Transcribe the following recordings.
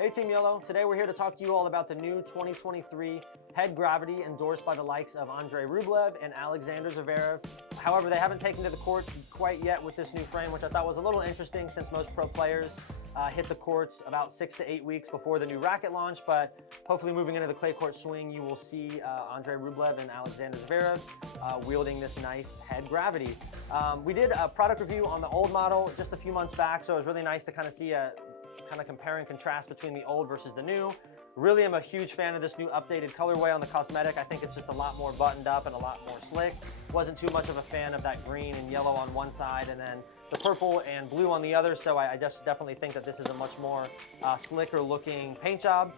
Hey Team Yellow, today we're here to talk to you all about the new 2023 head gravity endorsed by the likes of Andrei Rublev and Alexander Zverev. However, they haven't taken to the courts quite yet with this new frame, which I thought was a little interesting since most pro players hit the courts about 6 to 8 weeks before the new racket launch, but hopefully moving into the clay court swing, you will see Andrei Rublev and Alexander Zverev wielding this nice head gravity. We did a product review on the old model just a few months back, so it was really nice to kind of see a compare and contrast between the old versus the new. Really am a huge fan of this new updated colorway on the cosmetic. I think it's just a lot more buttoned up and a lot more slick. Wasn't too much of a fan of that green and yellow on one side and then the purple and blue on the other, so I just definitely think that this is a much more slicker looking paint job.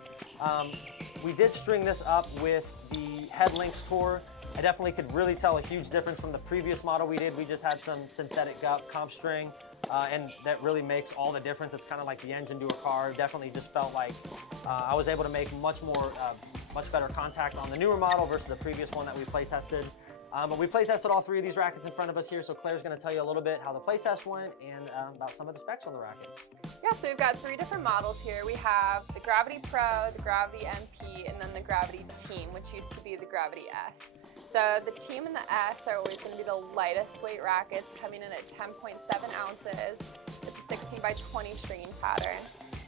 We did string this up with the head links core. I definitely could really tell a huge difference from the previous model we did. We just had some synthetic comp string, and that really makes all the difference. It's kind of like the engine to a car. Definitely just felt like I was able to make much better contact on the newer model versus the previous one that we play tested. But we play tested all three of these rackets in front of us here, so Claire's going to tell you a little bit how the play test went and about some of the specs on the rackets. Yeah, so we've got 3 different models here. We have the Gravity Pro, the Gravity MP, and then the Gravity Team, which used to be the Gravity S. So the Team and the S are always going to be the lightest weight rackets, coming in at 10.7 ounces. It's a 16 by 20 stringing pattern.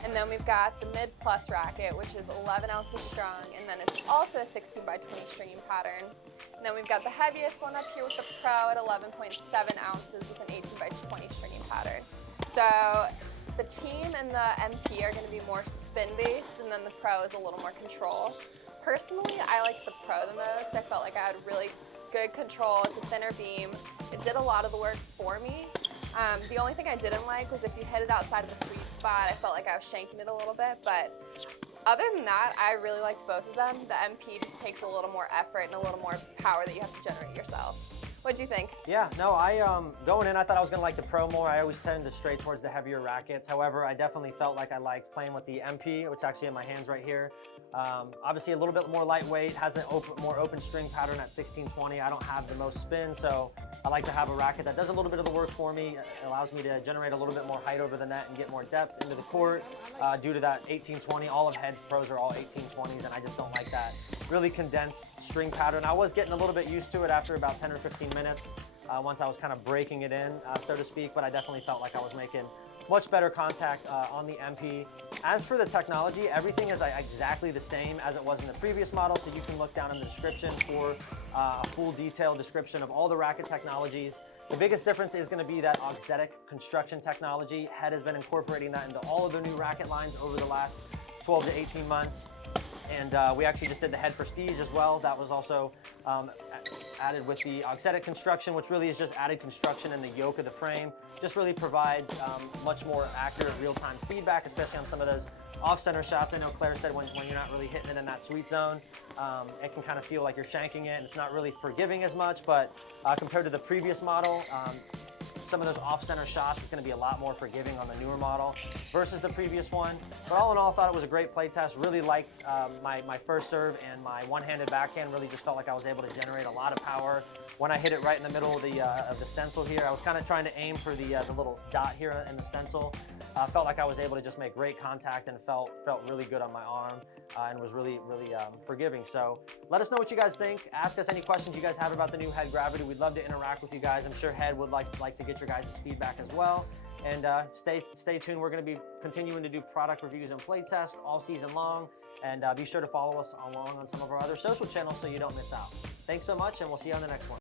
And then we've got the Mid Plus racket, which is 11 ounces strong, and then it's also a 16 by 20 stringing pattern. And then we've got the heaviest one up here with the Pro at 11.7 ounces with an 18 by 20 stringing pattern. So the Team and the MP are going to be more spin-based, and then the Pro is a little more control. Personally, I liked the Pro the most. I felt like I had really good control. It's a thinner beam. It did a lot of the work for me. The only thing I didn't like was if you hit it outside of the sweet spot, I felt like I was shanking it a little bit, but other than that, I really liked both of them. The MP just takes a little more effort and a little more power that you have to generate yourself. What'd you think? Yeah, no, going in, I thought I was going to like the Pro more. I always tend to stray towards the heavier rackets. However, I definitely felt like I liked playing with the MP, which actually in my hands right here. Obviously a little bit more lightweight, has a more open string pattern at 1620. I don't have the most spin, so I like to have a racket that does a little bit of the work for me. It allows me to generate a little bit more height over the net and get more depth into the court due to that 1820. All of Head's Pros are all 1820s, and I just don't like that really condensed string pattern. I was getting a little bit used to it after about 10 or 15 minutes once I was kind of breaking it in, so to speak, but I definitely felt like I was making much better contact on the MP. As for the technology, everything is exactly the same as it was in the previous model, so you can look down in the description for a full detailed description of all the racket technologies. The biggest difference is going to be that Auxetic construction technology. Head has been incorporating that into all of their new racket lines over the last 12 to 18 months. And we actually just did the Head Prestige as well. That was also added with the Auxetic construction, which really is just added construction in the yoke of the frame. Just really provides much more accurate real-time feedback, especially on some of those off-center shots. I know Claire said when you're not really hitting it in that sweet zone, it can kind of feel like you're shanking it, and it's not really forgiving as much, but compared to the previous model, some of those off-center shots is going to be a lot more forgiving on the newer model versus the previous one. But all in all, I thought it was a great play test. Really liked my first serve and my one-handed backhand. Really just felt like I was able to generate a lot of power when I hit it right in the middle of the stencil here. I was kind of trying to aim for the little dot here in the stencil. Felt like I was able to just make great contact and felt really good on my arm and was really forgiving. So let us know what you guys think. Ask us any questions you guys have about the new Head Gravity. We'd love to interact with you guys. I'm sure Head would like to get your guys' feedback as well. And stay tuned. We're going to be continuing to do product reviews and play tests all season long. And be sure to follow us along on some of our other social channels so you don't miss out. Thanks so much, and we'll see you on the next one.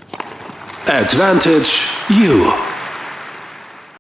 Advantage U.